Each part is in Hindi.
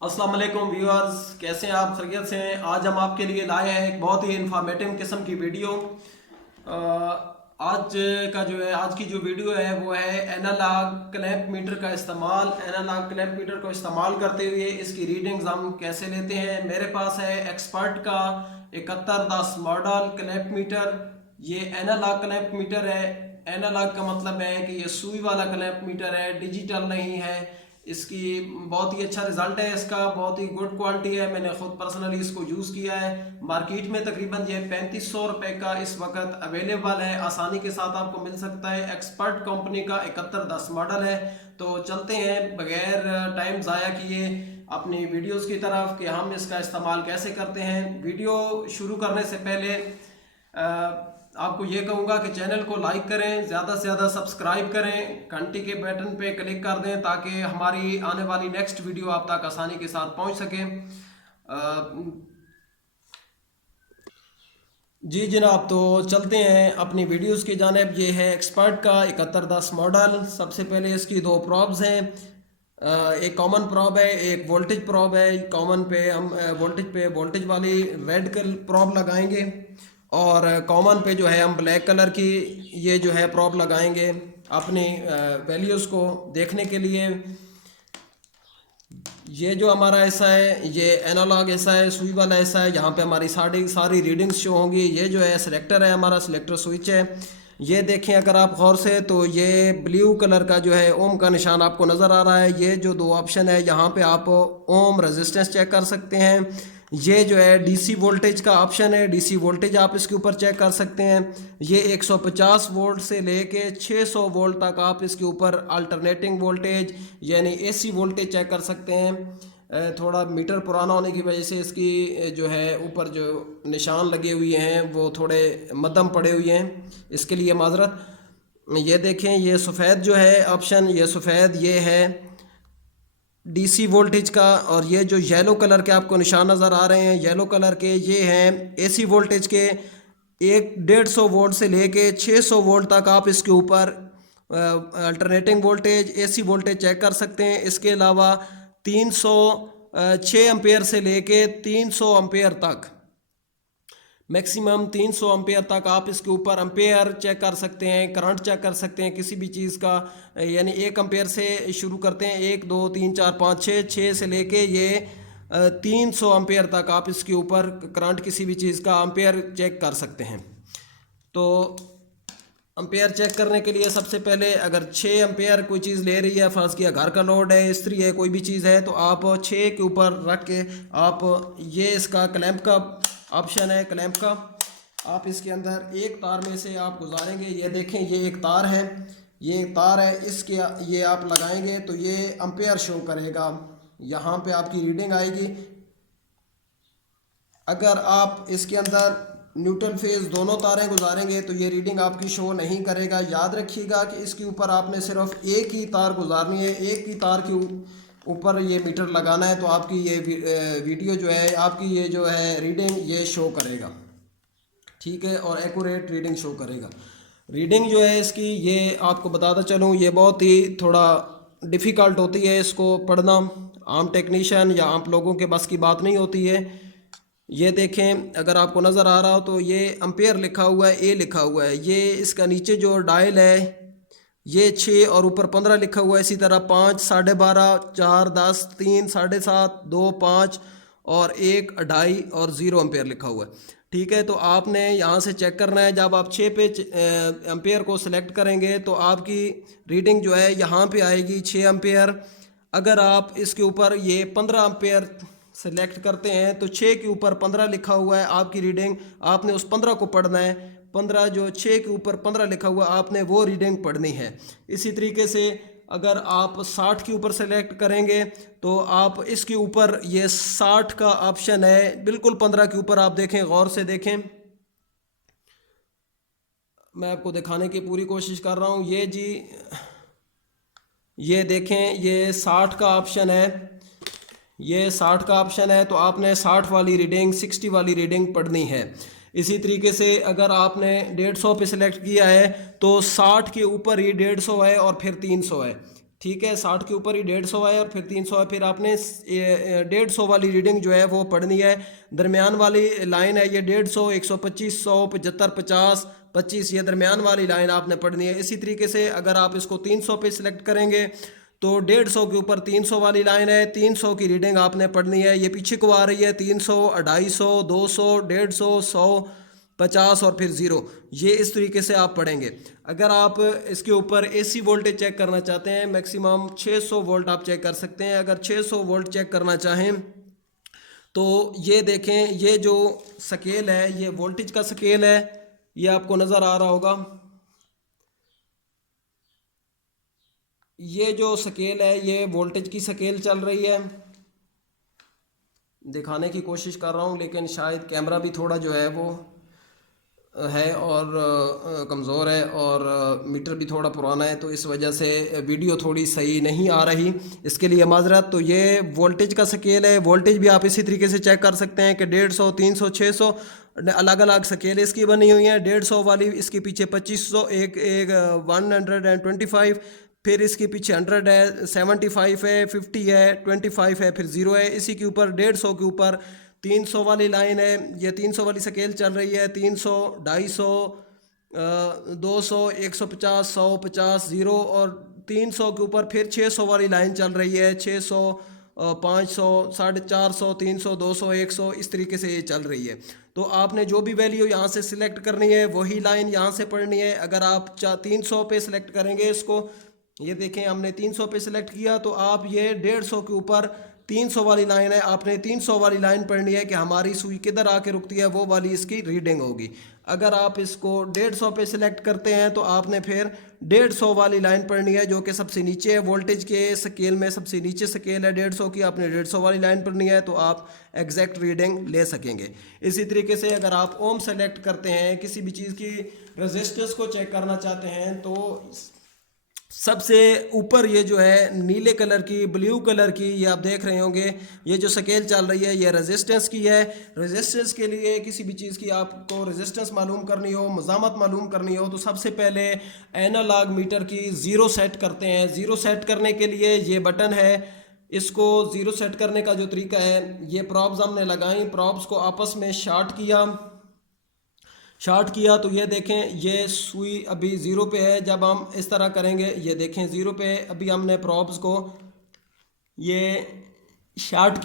अस्सलाम वालेकुम व्यूअर्स, कैसे हैं आप? खैरियत से हैं? आज हम आपके लिए लाए हैं एक बहुत ही इंफॉर्मेटिव किस्म की वीडियो। आज का जो है आज की जो वीडियो है वो है एनालॉग क्लैंप मीटर का इस्तेमाल। एनालॉग क्लैंप मीटर को इस्तेमाल करते हुए इसकी रीडिंग्स हम कैसे लेते हैं। मेरे पास है एक्सपर्ट का 7110 मॉडल क्लैंप मीटर। ये एनालॉग क्लैंप मीटर है। एनालॉग का मतलब है कि ये सुई वाला क्लैंप मीटर है, डिजिटल नहीं है। इसकी बहुत ही अच्छा रिजल्ट है, इसका बहुत ही गुड क्वालिटी है। मैंने खुद पर्सनली इसको यूज़ किया है। मार्केट में तकरीबन ये 3500 रुपये का इस वक्त अवेलेबल है, आसानी के साथ आपको मिल सकता है। एक्सपर्ट कंपनी का 7110 मॉडल है। तो चलते हैं बगैर टाइम ज़ाया किए अपनी वीडियोस की तरफ कि हम इसका इस्तेमाल कैसे करते हैं। वीडियो शुरू करने से पहले आपको ये कहूँगा कि चैनल को लाइक करें, ज़्यादा से ज़्यादा सब्सक्राइब करें, घंटी के बटन पे क्लिक कर दें ताकि हमारी आने वाली नेक्स्ट वीडियो आप तक आसानी के साथ पहुँच सके। जी जनाब, तो चलते हैं अपनी वीडियोस की जानिब। ये है एक्सपर्ट का 7110 मॉडल। सबसे पहले इसकी दो प्रॉब्स हैं। एक कॉमन प्रॉब है, एक वोल्टेज प्रॉब है। कॉमन पे हम वोल्टेज पे वोल्टेज वाली रेड कलर प्रॉब लगाएंगे और कॉमन पे जो है हम ब्लैक कलर की ये जो है प्रॉब लगाएंगे अपनी वैल्यूज़ को देखने के लिए। ये जो हमारा ऐसा है, ये एनालॉग ऐसा है, सुई वाला ऐसा है। यहाँ पे हमारी सारी रीडिंग्स शो होंगी। ये जो है सिलेक्टर है, हमारा सिलेक्टर स्विच है। ये देखें अगर आप गौर से, तो ये ब्लू कलर का जो है ओम का निशान आपको नज़र आ रहा है। ये जो दो ऑप्शन है, यहाँ पे आप ओम रेजिस्टेंस चेक कर सकते हैं। ये जो है डीसी वोल्टेज का ऑप्शन है, डीसी वोल्टेज आप इसके ऊपर चेक कर सकते हैं। ये 150 वोल्ट से लेके 600 वोल्ट तक आप इसके ऊपर अल्टरनेटिंग वोल्टेज यानी एसी वोल्टेज चेक कर सकते हैं। थोड़ा मीटर पुराना होने की वजह से इसकी जो है ऊपर जो निशान लगे हुए हैं वो थोड़े मध्यम पड़े हुए हैं, इसके लिए माजरत। ये देखें, ये सफ़ेद जो है ऑप्शन, ये सफ़ेद ये है डीसी वोल्टेज का। और ये जो येलो कलर के आपको निशान नज़र आ रहे हैं, येलो कलर के, ये हैं एसी वोल्टेज के। 150 वोल्ट से लेके 600 वोल्ट तक आप इसके ऊपर alternating voltage AC voltage check कर सकते हैं। इसके अलावा 306 एम्पेयर से लेके 300 एम्पेयर तक, मैक्सिमम 300 एम्पेयर तक आप इसके ऊपर एम्पेयर चेक कर सकते हैं, करंट चेक कर सकते हैं किसी भी चीज़ का। यानी 1 एम्पेयर से शुरू करते हैं, 1 2 3 4 5 6 से लेके ये 300 एम्पेयर तक आप इसके ऊपर करंट किसी भी चीज़ का एम्पेयर चेक कर सकते हैं। तो एम्पेयर चेक करने के लिए सबसे पहले अगर 6 एम्पेयर कोई चीज़ ले रही है, फ़र्ज़ किया घर का लोड है, इस्त्री है, कोई भी चीज़ है, तो आप 6 के ऊपर रख के आप ये इसका क्लैंप का ऑप्शन है, क्लैंप का आप इसके अंदर एक तार में से आप गुजारेंगे। ये देखें, ये एक तार है, ये एक तार है, इसके ये आप लगाएंगे तो ये एम्पेयर शो करेगा। यहाँ पे आपकी रीडिंग आएगी। अगर आप इसके अंदर न्यूट्रल फेज दोनों तारें गुजारेंगे तो ये रीडिंग आपकी शो नहीं करेगा। याद रखिएगा कि इसके ऊपर आपने सिर्फ एक ही तार गुजारनी है, एक ही तार के ऊपर ये मीटर लगाना है, तो आपकी ये वीडियो जो है, आपकी ये जो है रीडिंग ये शो करेगा, ठीक है, और एक्यूरेट रीडिंग शो करेगा। रीडिंग जो है इसकी, ये आपको बताता चलूँ, ये बहुत ही थोड़ा डिफ़िकल्ट होती है इसको पढ़ना। आम टेक्नीशियन या आम लोगों के बस की बात नहीं होती है। ये देखें, अगर आपको नज़र आ रहा हो तो ये एम्पेयर लिखा हुआ है, ए लिखा हुआ है। ये इसका नीचे जो डायल है ये 6 और ऊपर 15 लिखा हुआ है। इसी तरह 5, 12.5, 4, 10, 3, 7.5, 2, 5 और 1, 2.5 और 0 एम्पेयर लिखा हुआ है, ठीक है। तो आपने यहाँ से चेक करना है। जब आप 6 पे एम्पेयर को सिलेक्ट करेंगे तो आपकी रीडिंग जो है यहाँ पे आएगी 6 एम्पेयर। अगर आप इसके ऊपर ये 15 एम्पेयर सेलेक्ट करते हैं तो 6 के ऊपर 15 लिखा हुआ है, आपकी रीडिंग, आपने उस 15 को पढ़ना है। 15 जो 6 के ऊपर 15 लिखा हुआ आपने वो रीडिंग पढ़नी है। इसी तरीके से अगर आप 60 के ऊपर सेलेक्ट करेंगे तो आप इसके ऊपर ये 60 का ऑप्शन है, बिल्कुल 15 के ऊपर आप देखें, गौर से देखें, मैं आपको दिखाने की पूरी कोशिश कर रहा हूँ। ये जी, ये देखें, ये 60 का ऑप्शन है, ये 60 का ऑप्शन है। तो आपने 60 वाली रीडिंग, 60 वाली रीडिंग पढ़नी है। इसी तरीके से अगर आपने 150 पे सिलेक्ट किया है तो 60 के ऊपर ही 150 है और फिर 300 है। ठीक है, 60 के ऊपर ही 150 है और फिर 300 है। फिर आपने 150 वाली रीडिंग जो है वो पढ़नी है। दरमियान वाली लाइन है ये 150, 125, 100, 75, 50, 25, ये दरमियान वाली लाइन आपने पढ़नी है। इसी तरीके से अगर आप इसको 300 पे सिलेक्ट करेंगे तो 150 के ऊपर 300 वाली लाइन है, 300 की रीडिंग आपने पढ़नी है। ये पीछे को आ रही है 300, 250, 200, 150, 100, 50 और फिर ज़ीरो। ये इस तरीके से आप पढ़ेंगे। अगर आप इसके ऊपर एसी वोल्टेज चेक करना चाहते हैं, मैक्सिमम 600 वोल्ट आप चेक कर सकते हैं। अगर 600 वोल्ट चेक करना चाहें तो ये देखें, ये जो स्केल है ये वोल्टेज का स्केल है, ये आपको नज़र आ रहा होगा। ये जो स्केल है ये वोल्टेज की स्केल चल रही है। दिखाने की कोशिश कर रहा हूँ लेकिन शायद कैमरा भी थोड़ा जो है वो है और कमज़ोर है और मीटर भी थोड़ा पुराना है, तो इस वजह से वीडियो थोड़ी सही नहीं आ रही, इसके लिए माजरत। तो ये वोल्टेज का स्केल है। वोल्टेज भी आप इसी तरीके से चेक कर सकते हैं कि 150, 300, 600 अलग अलग स्केल इसकी बनी हुई हैं। 150 वाली इसके पीछे 2500, एक 125, फिर इसके पीछे 100 है, 75 है, 50 है, 25 है, फिर ज़ीरो है। इसी के ऊपर 150 के ऊपर 300 वाली लाइन है, ये 300 वाली स्केल चल रही है। 300, 250, 200, 150, 100, 50, ज़ीरो। और 300 के ऊपर फिर 600 वाली लाइन चल रही है। 600, 500, 450, 300, 200, 100, इस तरीके से ये चल रही है। तो आपने जो भी वैल्यू यहाँ से सिलेक्ट करनी है वही लाइन यहाँ से पढ़नी है। अगर आप 300 पे सिलेक्ट करेंगे इसको, ये देखें हमने 300 पे सिलेक्ट किया, तो आप ये 150 के ऊपर 300 वाली लाइन है, आपने 300 वाली लाइन पढ़नी है कि हमारी सुई किधर आके रुकती है, वो वाली इसकी रीडिंग होगी। अगर आप इसको 150 पे सिलेक्ट करते हैं तो आपने फिर 150 वाली लाइन पढ़नी है जो कि सबसे नीचे है। वोल्टेज के स्केल में सबसे नीचे स्केल है 150 की, आपने 150 वाली लाइन पढ़नी है तो आप एग्जैक्ट रीडिंग ले सकेंगे। इसी तरीके से अगर आप ओम सेलेक्ट करते हैं, किसी भी चीज़ की रेजिस्टेंस को चेक करना चाहते हैं, तो सबसे ऊपर ये जो है नीले कलर की, ब्लू कलर की, ये आप देख रहे होंगे, ये जो स्केल चल रही है ये रेजिस्टेंस की है। रेजिस्टेंस के लिए किसी भी चीज़ की आपको रेजिस्टेंस मालूम करनी हो, मज़ामत मालूम करनी हो, तो सबसे पहले एनालॉग मीटर की ज़ीरो सेट करते हैं। ज़ीरो सेट करने के लिए ये बटन है, इसको ज़ीरो सेट करने का जो तरीका है, ये प्रॉब्स हमने लगाई, प्रॉब्स को आपस में शार्ट किया तो ये देखें ये सुई अभी ज़ीरो पे है। जब हम इस तरह करेंगे, ये देखें ज़ीरो पे, अभी हमने प्रॉब्स को ये शार्ट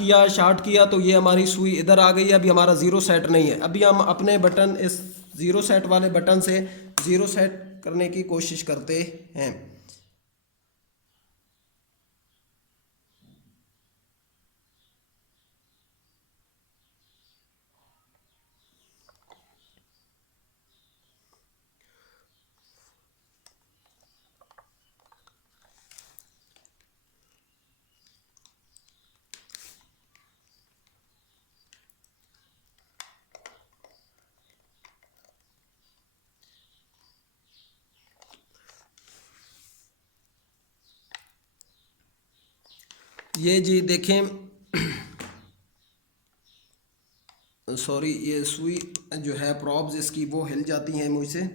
किया तो ये हमारी सुई इधर आ गई है। अभी हमारा ज़ीरो सेट नहीं है। अभी हम अपने बटन, इस ज़ीरो सेट वाले बटन से ज़ीरो सेट करने की कोशिश करते हैं। ये जी देखें, सॉरी, ये सुई जो है प्रॉब्स इसकी वो हिल जाती हैं मुझसे।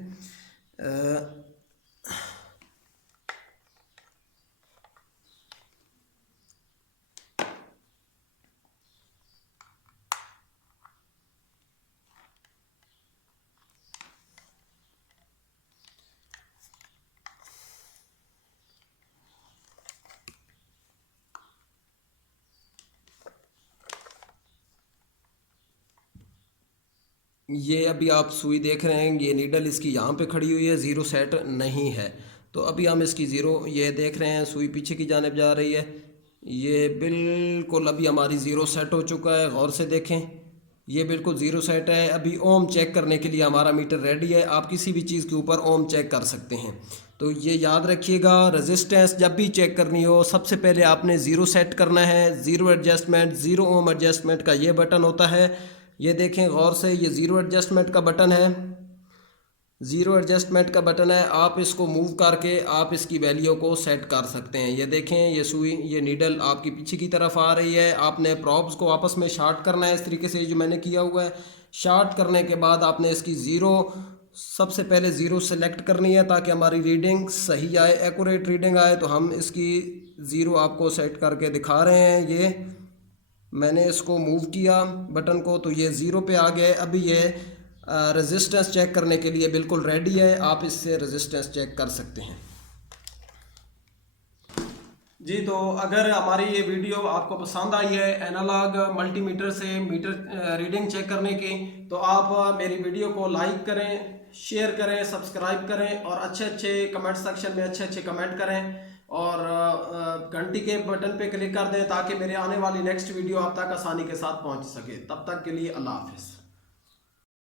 ये अभी आप सुई देख रहे हैं, ये नीडल इसकी यहाँ पे खड़ी हुई है, ज़ीरो सेट नहीं है। तो अभी हम इसकी ज़ीरो, ये देख रहे हैं सुई पीछे की जानिब जा रही है, ये बिल्कुल अभी हमारी ज़ीरो सेट हो चुका है। गौर से देखें, ये बिल्कुल ज़ीरो सेट है। अभी ओम चेक करने के लिए हमारा मीटर रेडी है। आप किसी भी चीज़ के ऊपर ओम चेक कर सकते हैं। तो ये याद रखिएगा, रेजिस्टेंस जब भी चेक करनी हो सबसे पहले आपने ज़ीरो सेट करना है। ज़ीरो एडजस्टमेंट, ज़ीरो ओम एडजस्टमेंट का ये बटन होता है। ये देखें गौर से, ये ज़ीरो एडजस्टमेंट का बटन है, ज़ीरो एडजस्टमेंट का बटन है। आप इसको मूव करके आप इसकी वैल्यू को सेट कर सकते हैं। ये देखें, ये सुई, ये नीडल आपकी पीछे की तरफ आ रही है। आपने प्रॉब्स को आपस में शार्ट करना है इस तरीके से जो मैंने किया हुआ है। शार्ट करने के बाद आपने इसकी ज़ीरो सबसे पहले ज़ीरो सेलेक्ट करनी है ताकि हमारी रीडिंग सही आए, एक्यूरेट रीडिंग आए। तो हम इसकी ज़ीरो आपको सेट करके दिखा रहे हैं। ये मैंने इसको मूव किया बटन को तो ये ज़ीरो पे आ गया है। अभी ये रेजिस्टेंस चेक करने के लिए बिल्कुल रेडी है, आप इससे रेजिस्टेंस चेक कर सकते हैं। जी, तो अगर हमारी ये वीडियो आपको पसंद आई है एनालॉग मल्टीमीटर से मीटर रीडिंग चेक करने की, तो आप मेरी वीडियो को लाइक करें, शेयर करें, सब्सक्राइब करें और अच्छे अच्छे कमेंट सेक्शन में अच्छे अच्छे कमेंट करें और घंटी के बटन पे क्लिक कर दें ताकि मेरे आने वाली नेक्स्ट वीडियो आप तक आसानी के साथ पहुंच सके। तब तक के लिए अल्लाह हाफिज़।